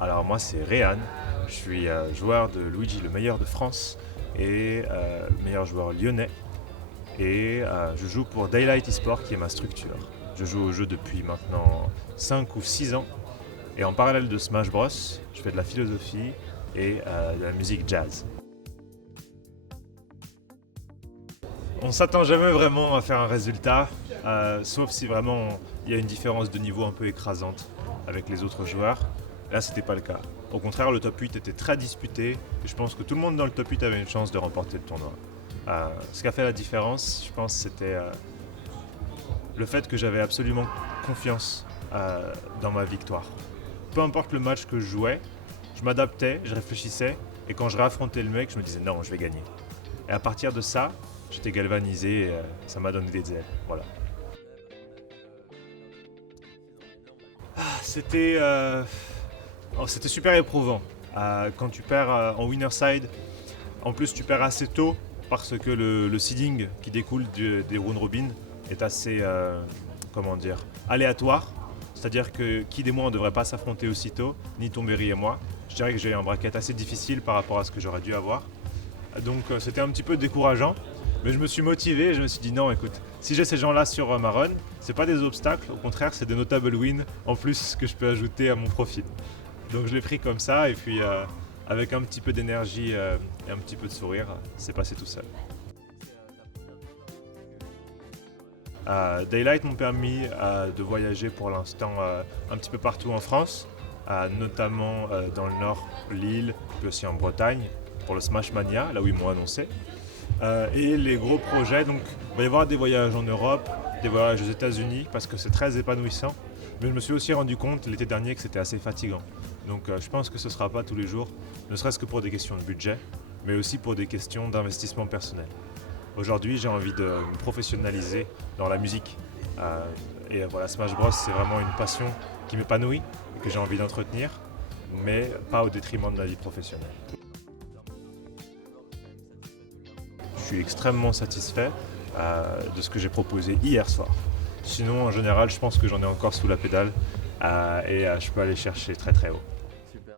Alors moi c'est Réhan, je suis joueur de Luigi le meilleur de France et meilleur joueur lyonnais et je joue pour Daylight Esports qui est ma structure. Je joue au jeu depuis maintenant 5 ou 6 ans et en parallèle de Smash Bros, je fais de la philosophie et de la musique jazz. On s'attend jamais vraiment à faire un résultat, sauf si vraiment il y a une différence de niveau un peu écrasante avec les autres joueurs. Là, c'était pas le cas. Au contraire, le top 8 était très disputé et je pense que tout le monde dans le top 8 avait une chance de remporter le tournoi. Ce qui a fait la différence, je pense, c'était le fait que j'avais absolument confiance dans ma victoire. Peu importe le match que je jouais, je m'adaptais, je réfléchissais et quand je réaffrontais le mec, je me disais non, je vais gagner. Et à partir de ça, j'étais galvanisé et ça m'a donné des ailes. Voilà. C'était c'était super éprouvant. Quand tu perds en winner side, en plus tu perds assez tôt parce que le seeding qui découle des round robin est assez, comment dire, aléatoire. C'est-à-dire que Kid et moi on ne devrait pas s'affronter aussitôt, ni Tombéry et moi. Je dirais que j'ai un bracket assez difficile par rapport à ce que j'aurais dû avoir. Donc c'était un petit peu décourageant. Mais je me suis motivé et je me suis dit non, écoute, si j'ai ces gens-là sur ma run, c'est pas des obstacles, au contraire, c'est des notable wins en plus que je peux ajouter à mon profil. Donc je l'ai pris comme ça et puis avec un petit peu d'énergie et un petit peu de sourire, c'est passé tout seul. Daylight m'ont permis de voyager pour l'instant un petit peu partout en France, notamment dans le nord, Lille, puis aussi en Bretagne, pour le Smash Mania, là où ils m'ont annoncé. Et les gros projets, donc il va y avoir des voyages en Europe, des voyages aux États-Unis parce que c'est très épanouissant. Mais je me suis aussi rendu compte l'été dernier que c'était assez fatigant. Donc je pense que ce ne sera pas tous les jours, ne serait-ce que pour des questions de budget, mais aussi pour des questions d'investissement personnel. Aujourd'hui, j'ai envie de me professionnaliser dans la musique. Et voilà, Smash Bros, c'est vraiment une passion qui m'épanouit et que j'ai envie d'entretenir, mais pas au détriment de ma vie professionnelle. Je suis extrêmement satisfait de ce que j'ai proposé hier soir. Sinon, en général, je pense que j'en ai encore sous la pédale et je peux aller chercher très très haut.